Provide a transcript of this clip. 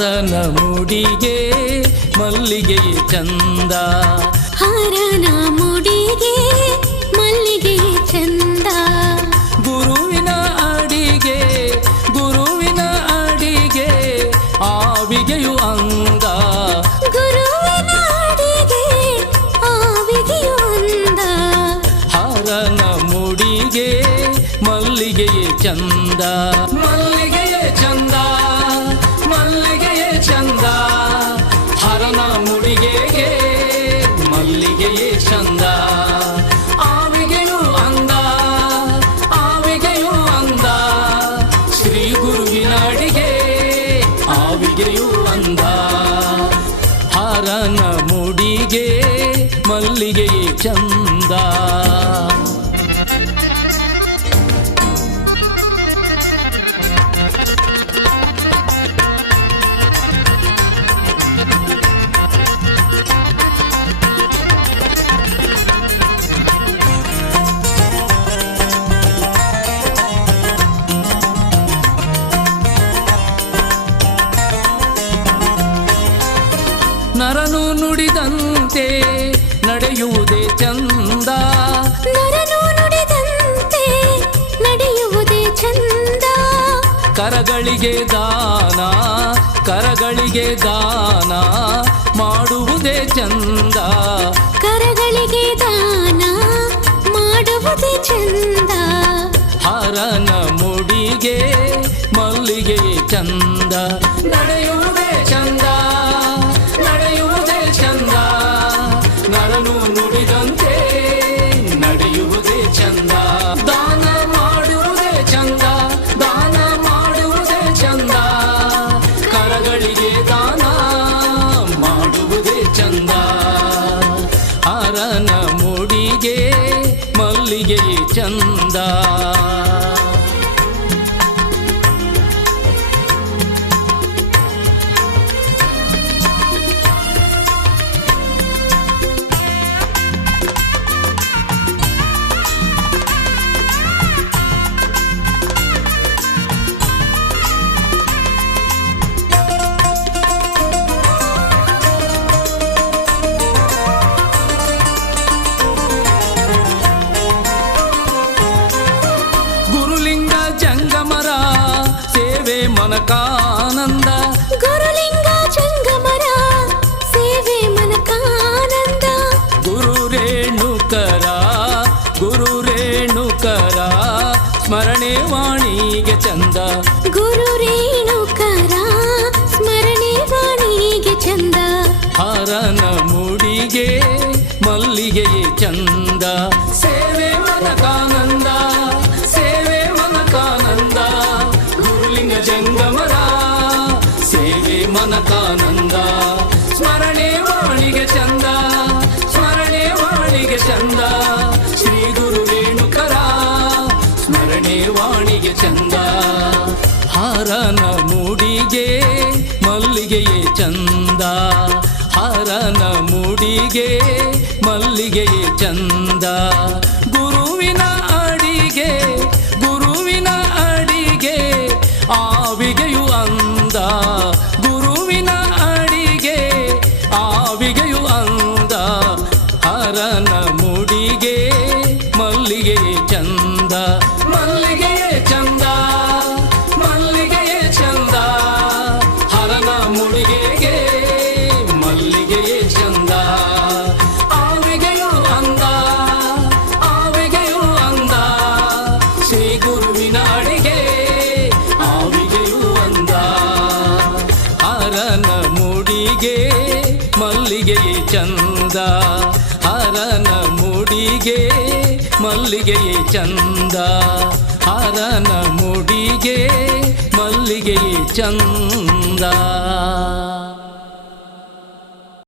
ಹರನ ಮುಡಿಗೆ ಮಲ್ಲಿಗೆಯೇ ಚಂದ, ಹರನ ಮುಡಿಗೆ ಮಲ್ಲಿಗೆಯೇ ಚಂದ. ಗುರುವಿನ ಅಡಿಗೆ ಗುರುವಿನ ಅಡಿಗೆ ಆವಿಗೆಯು ಅಂದ, ಗುರುವಿನ ಅಡಿಗೆ ಆವಿಗೆಯು ಅಂದ. ಹರನ ಮುಡಿಗೆ ಮಲ್ಲಿಗೆಯೇ ಚಂದ, ಮಲ್ಲಿಗೆಯೇ ಚಂದ, ಮಲ್ಲಿಗೆಯೇ ಚಂದ. ಹರನ ಮುಡಿಗೆಗೆ ಮಲ್ಲಿಗೆಯೇ ಚಂದ, ಆವಿಗೆಯು ಅಂದ, ಆವಿಗೆಯು ಅಂದ. ಶ್ರೀ ಗುರುವಿನ ಅಡಿಗೆ ಆವಿಗೆಯು ಅಂದ. ಹರನ ಮುಡಿಗೆ ಮಲ್ಲಿಗೆಯೇ ಚಂದ. ನರನು ನುಡಿದಂತೆ ನಡೆಯುವುದೇ ಚಂದ, ನರನು ನುಡಿದಂತೆ ನಡೆಯುವುದೇ ಚಂದ. ಕರಗಳಿಗೆ ದಾನ ಕರಗಳಿಗೆ ದಾನ ಮಾಡುವುದೇ ಚಂದ, ಕರಗಳಿಗೆ ದಾನ ಮಾಡುವುದೇ ಚಂದ. ಹರನ ಮುಡಿಗೆ ಮಲ್ಲಿಗೆಯೇ ಚಂದ, ನಡೆಯುವುದೇ ಚಂದ, ನಡೆಯುವುದೇ ಚಂದ. ನರನು ನುಡಿದಂತೆ ನಡೆಯುವುದೇ ಚಂದ, ದಾನ ಮಾಡುವುದೇ ಚಂದ, ದಾನ ಮಾಡುವುದೇ ಚಂದ. ಕರಗಳಿಗೆ ದಾನ ಮಾಡುವುದೇ ಚಂದ. ಹರನ ಮುಡಿಗೆ ಮಲ್ಲಿಗೆಯೇ ಚಂದ. ಜಂಗಮರ ಸೇವೆ ಮನಕಾನಂದ, ಗುರುಲಿಂಗ ಜಂಗಮರ ಸೇವೆ ಮನಕಾನಂದ. ಗುರು ರೇಣುಕರ ಗುರು ರೇಣುಕರ ಸ್ಮರಣೆ ವಾಣಿಗೆ ಚಂದ, ಗುರು ರೇಣುಕರ ಸ್ಮರಣೆ ವಾಣಿಗೆ ಚಂದ. ಹರನ ಮುಡಿಗೆ ಮಲ್ಲಿಗೆಯೇ ಚಂದ, ಸೇವೆ ಮನಕಾನಂದ, ಸೇವೆ ಮನಕಾನಂದ. ಗುರುಲಿಂಗ ಜಂಗಮರ ಸೇವೆ ಮನಕಾನಂದ, ಸ್ಮರಣೆ ವಾಣಿಗೆ ಚಂದ, ಸ್ಮರಣೆ ವಾಣಿಗೆ ಚಂದ. ಶ್ರೀ ಗುರು ರೇಣುಕರ ಸ್ಮರಣೆ ವಾಣಿಗೆ ಚಂದ. ಹರನ ಮುಡಿಗೆ ಮಲ್ಲಿಗೆಯೇ ಚಂದ, ಹರನ ಮುಡಿಗೆ ಮಲ್ಲಿಗೆಯೇ ಚಂದ. ಗುರುವಿನ ಅಡಿಗೆ ಗುರುವಿನ ಅಡಿಗೆ ಆವಿಗೆಯು ಅಂದ, ಗುರುವಿನ ಅಡಿಗೆ ಆವಿಗೆಯು ಅಂದ. ಹರನ ಮುಡಿಗೆ ಮಲ್ಲಿಗೆಯೇ ಚಂದ, ಮಲ್ಲಿಗೆಯೇ ಚಂದ, ಮಲ್ಲಿಗೆಯೇ ಚಂದ. ಹರನ ಮುಡಿಗೆಗೆ ಮಲ್ಲಿಗೆಯೇ ಚಂದ, ಆವಿಗೆಯು ಅಂದ, ಆವಿಗೆಯು ಅಂದ. ಶ್ರೀ ಗುರುವಿನ ಅಡಿಗೆ ಆವಿಗೆಯು ಅಂದ. ಹರನ ಮುಡಿಗೆ ಮಲ್ಲಿಗೆಯೇ ಚಂದ, ಹರನ ಮುಡಿಗೆ ಮಲ್ಲಿಗೆಯೇ ಚಂದ. ಹರನ ಮುಡಿಗೆ ಮಲ್ಲಿಗೆಯೇ ಚಂದ.